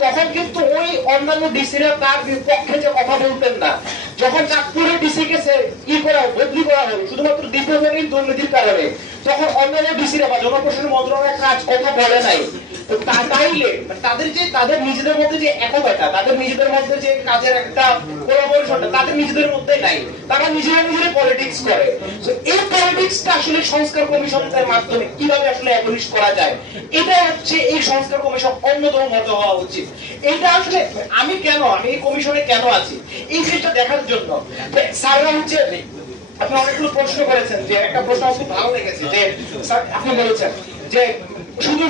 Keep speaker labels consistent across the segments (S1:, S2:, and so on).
S1: তখন কিন্তু ওই অন্যান্য ডিসিরা তার বিপক্ষে যে কথা বলতেন না যখন চাঁদপুরে ডিসি সে- ই করা, বদলি করা হলো, শুধুমাত্র দীর্ঘমেয়াদী দুর্নীতির কারণে। তখন অন্যান্য ডিসিরা বা জনপ্রশাসন মন্ত্রণালয়ের কাজ কথা বলে নাই। তাইলে মানে তাদের যে, তাদের নিজেদের মধ্যে যে একতাটা, তাদের নিজেদের মধ্যে যে কাজের একটা তাদের নিজেদের মধ্যে নাই। তারা নিজেরা নিজেরা পলিটিক্স করে। এই পলিটিক্সটা আসলে সংস্কার কমিশনের মাধ্যমে কীভাবে আসলে অ্যাবলিশ করা যায়, এটা হচ্ছে এই সংস্কার কমিশন অন্যতম মত হওয়া উচিত। এটা আসলে, আমি কেন, আমি এই কমিশনে কেন আছি? এই জিনিসটা দেখার জন্য। স্যাররা হচ্ছে আপনি অনেকগুলো প্রশ্ন করেছেন যে একটা প্রশ্ন খুব ভালো লেগেছে যে, স্যার, আপনি বলেছেন যে আমি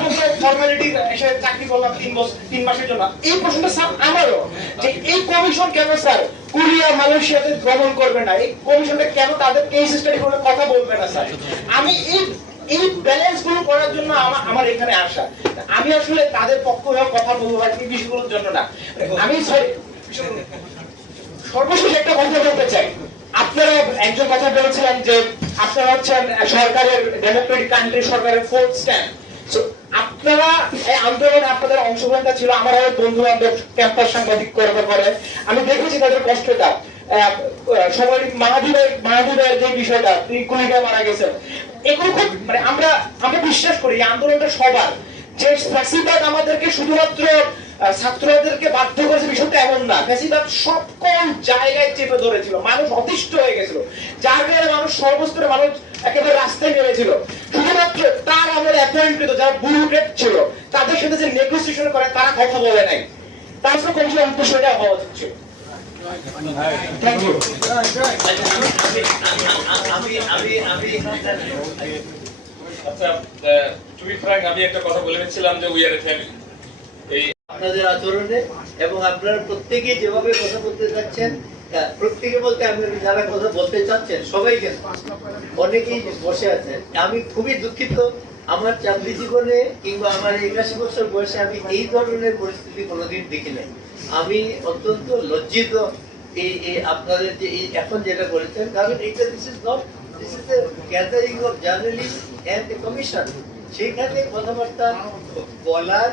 S1: এই এই ব্যালেন্সগুলো করার জন্য আমার এখানে আসা। আমি আসলে তাদের পক্ষ হয়ে কথা বলব জন্য না। আমি সর্বশেষ একটা কথা বলতে চাই। আপনারা একজন কথা বলেছিলেন যে আপনারা হচ্ছেন সরকারের ডেমোক্রেটিক কান্ট্রি সরকারের ফোর্থ স্ট্যান্ড আপনারা এই আন্দোলনে আপনাদের অংশগ্রহণটা ছিল আমার অনেক বন্ধু বান্ধব ক্যাম্পাস সাংবাদিক করবে করে আমি দেখেছি তাদের কষ্টটা। সবাই মাহাদিবের মাহাদিবের যে বিষয়টা, তিনি গুলিতে মারা গেছেন। এগুলো খুব মানে আমরা আমরা বিশ্বাস করি আন্দোলনটা সবার। যে ফ্যাসিবাদ আমাদেরকে শুধুমাত্র ছাত্রদেরকে বাধ্য করেছে বিষয়টা এমন না। ফ্যাসিবাদ সকল জায়গায় চেপে ধরেছিল। মানুষ অতিষ্ঠ হয়ে গেছিল। যার কারণে মানুষ সর্বস্তরে মানুষ একেবারে রাস্তায় নেমেছিল। শুধুমাত্র তার আমলে অ্যাপয়েন্টকৃত যারা ব্যুরোক্রেট ছিল, তাদের সাথে যে নেগোসিয়েশন করে, তারা কথা বলে নাই। তার কমিশন উদ্দেশ্য এটা হওয়া উচিত। ছিল
S2: আচ্ছা টু বি আমি একটা কথা বলে যে উই আর এ ফ্যামিলি
S3: আপনাদের আচরণে এবং আপনারা প্রত্যেকে যেভাবে কথা বলতে চাচ্ছেন প্রত্যেকে বলতে আপনারা যারা কথা বলতে চাচ্ছেন, সবাই কেন অনেকেই বসে আছেন। আমি খুবই দুঃখিত। আমার চাকরি জীবনে কিংবা আমার একাশি বছর বয়সে আমি এই ধরনের পরিস্থিতি কোনোদিন দেখি নাই আমি অত্যন্ত লজ্জিত এই এই আপনাদের যে এই এখন যেটা করেছেন কারণ এটা this is not this is the gathering of journalist and commission সেইখানে কথাবার্তা বলার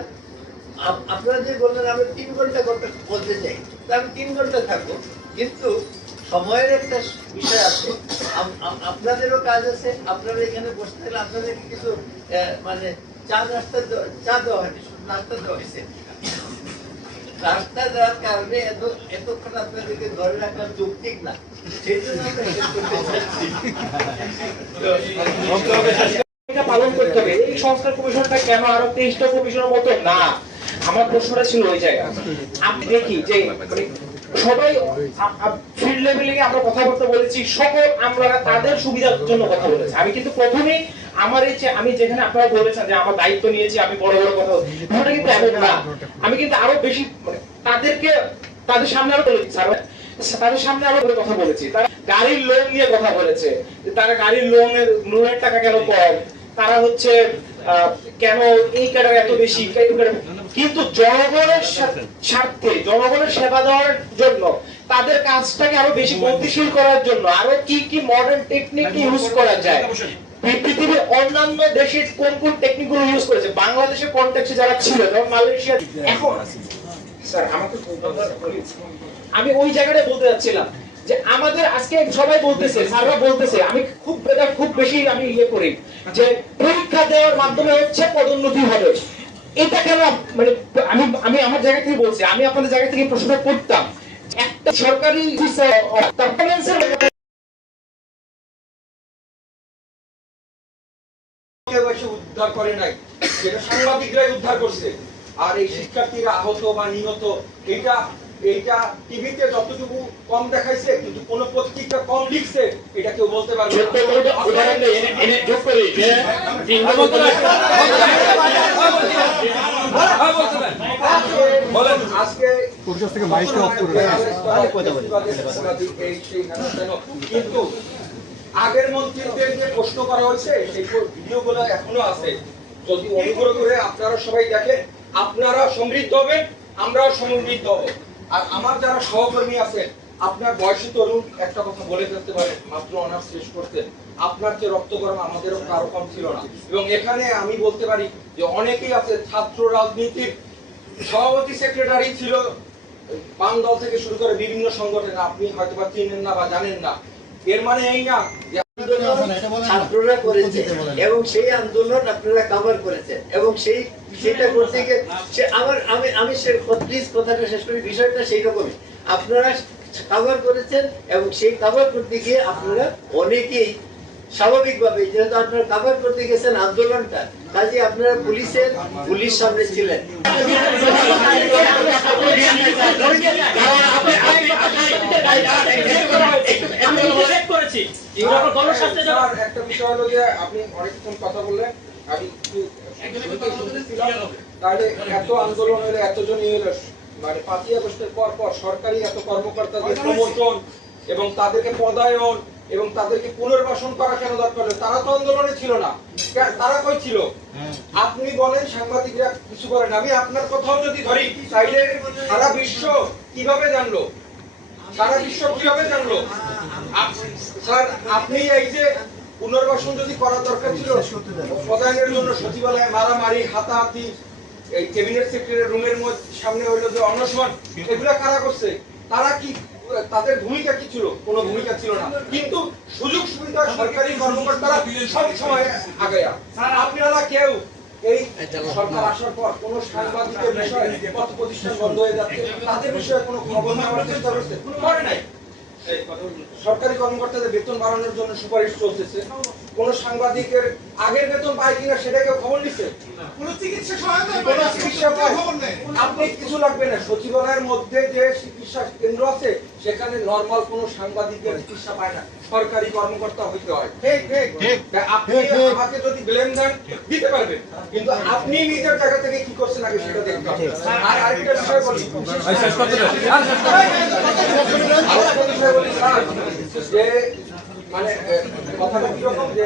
S3: আপনারা যে বললেন আমরা তিন ঘণ্টা কথা বলতে চাই, তা আমি তিন ঘণ্টা থাকব। কিন্তু সময়ের একটা বিষয় আছে। আম- আম- আপনাদেরও কাজ আছে। আপনারা এখানে বসে থাকলে আপনাদেরকে কিছু মানে চা নাস্তা চা দেওয়া হয়নি নাস্তা দেওয়া হয়েছে। নাস্তা দেওয়ার কারণে এত, এতক্ষণ আপনাদেরকে ধরে রাখা যৌক্তিক না। সেই জন্য
S1: পালন করতে হবে। এই সংস্কার কমিশনটা কেন আরও তেইশটা কমিশনের মতো? না। আমার প্রশ্নটা ছিল ওই জায়গা আমি দেখি যে মানে সবাই ফিল্ড লেভেলে আমরা কথাবার্তা বলেছি সকল আমরা তাদের সুবিধার জন্য কথা বলেছি। আমি কিন্তু প্রথমেই আমার এই আমি যেখানে আপনারা বলেছেন যে আমার দায়িত্ব নিয়েছি আমি বড় বড় কথা বলছি, কিন্তু এমন না। আমি কিন্তু আরও বেশি মানে তাদেরকে তাদের সামনে আরও বলেছি তাদের সামনে আরও কথা বলেছি। তারা গাড়ির লোন নিয়ে কথা বলেছে। তারা গাড়ির লোনের লোনের টাকা কেন কম তারা হচ্ছে কেন এই ক্যাডার এত বেশি? কিন্তু জনগণের স্বার্থে জনগণের সেবা দেওয়ার জন্য তাদের কাজটাকে আরও বেশি গতিশীল করার জন্য আরও কি কি মডার্ন টেকনিক ইউজ করা যায়? পৃথিবীর অন্যান্য দেশে কোন কোন টেকনিকগুলো ইউজ করেছে? বাংলাদেশের কন্টেক্সে যারা ছিল? যেমন মালয়েশিয়া এখন স্যার আমাকে আমি ওই জায়গাটা বলতে যাচ্ছিলাম যে আমাদের আজকে সবাই বলতেছে স্যাররা বলতেছে আমি খুব খুব বেশি আমি ইয়ে করি যে পরীক্ষা দেওয়ার মাধ্যমে হচ্ছে পদোন্নতি হবে। এটা কেন মানে আমি আমি আমার জায়গা থেকে বলছি, আমি আপনাদের জায়গা থেকে প্রশ্নটা করতাম। একটা সরকারি
S4: উদ্ধার করে নাই, সেটা সাংবাদিকরাই উদ্ধার করছে। আর এই শিক্ষার্থীরা আহত বা নিহত এইটা এইটা টিভিতে যতটুকু কম দেখাইছে কিন্তু কোন পত্রিকা কম লিখছে এটা কেউ বলতে পারবে
S1: যোগ করে উদা- উদাহরণ এনে- এনে যোগ করি
S4: বলেন। আজকে
S5: থেকে মাইকটা অফ করে
S4: এই সেই হেন তেন। কিন্তু আগের মন্ত্রীদের যে প্রশ্ন করা হয়েছে সেই ভিডিওগুলো এখনও আছে। যদি অনুগ্রহ করে আপনারা সবাই দেখেন আপনারা সমৃদ্ধ হবেন আমরাও সমৃদ্ধ হব। আর আমার যারা সহকর্মী আছেন, আপনার বয়সী তরুণ, একটা কথা বলে ফেলতে পারেন, মাত্র অনার্স শেষ করতেন আপনার যে রক্ত গরম আমাদেরও কারও কম ছিল না। এবং এখানে আমি বলতে পারি যে অনেকেই আছে ছাত্র রাজনীতির সভাপতি সেক্রেটারি ছিল, বাম দল থেকে শুরু করে বিভিন্ন সংগঠন, আপনি হয়তো বা চিনেন না বা জানেন না। এর মানে এই না যে
S3: ছাত্ররা করেছে এবং সেই আন্দোলন আপনারা কভার করেছেন এবং সেই সেটা করতে গিয়ে সে আমার আমি আমি সে প্লিজ কথাটা শেষ করি বিষয়টা সেই রকমই আপনারা কভার করেছেন এবং সেই কভার করতে গিয়ে আপনারা অনেকেই স্বাভাবিকভাবে যেহেতু আপনারা কভার করতে গেছেন আন্দোলনটা কাজে আপনারা পুলিশের পুলিশ সামনে ছিলেন
S4: স্যার, একটা বিষয় হলো যে আপনি অনেকক্ষণ কথা বললেন আমি একটু শুনতে শুনতেছিলাম। তাহলে এত আন্দোলন হলে এতজন ইয়ে হলো মানে পাঁচই আগস্টের পর পর সরকারি এত কর্মকর্তাদের প্রমোশন এবং তাদেরকে পদায়ন এবং তাদেরকে পুনর্বাসন করা কেন দরকার? তারা তো আন্দোলনে ছিল না। তারা কই ছিল? আপনি বলেন সাংবাদিকরা কিছু করেন আমি আপনার কথাও যদি ধরি তাইলে সারা বিশ্ব কীভাবে জানলো? সারা বিশ্ব কীভাবে জানলো? স্যার আপনি এই যে পুনর্বাসন যদি দরকার ছিল পদায়নের জন্য সচিবালয়ে মারামারি হাতাহাতি এই ক্যাবিনেট সেক্রেটারি রুমের মধ্যে সামনে হইল যে অনশন এগুলা কারা করছে? তারা কি তাদের ভূমিকা কি ছিল? কোনো ভূমিকা ছিল না। কিন্তু সুযোগ সুবিধা সরকারি কর্মকর্তারা সব সময় আগায়া। আপনারা কেউ এই সরকার আসার পর কোন সাংবাদিকের বিষয়ে প্রতিষ্ঠান বন্ধ হয়ে যাচ্ছে তাদের বিষয়ে কোনো খবর নেওয়ার চেষ্টা করছে করে নাই। সরকারি কর্মকর্তাদের বেতন বাড়ানোর জন্য সুপারিশ চলতেছে। কোন সাংবাদিকের আগের বেতন পায় কিনা সেটাকে খবর নিচ্ছে আপনি কিছু লাগবে না। সচিবালয়ের মধ্যে যে চিকিৎসা কেন্দ্র আছে সেখানে নর্মাল কোন সাংবাদিকের চিকিৎসা পায় না। সরকারি কর্মকর্তা হইতে হয়। ঠিক ঠিক। আপনি আমাকে যদি ব্লেম দেন দিতে পারবেন। কিন্তু আপনি নিজের জায়গা থেকে কি করছেন আগে সেটা দেখতে হবে। আর আরেকটা বিষয় বলি। যে মানে কথাটা কীরকম যে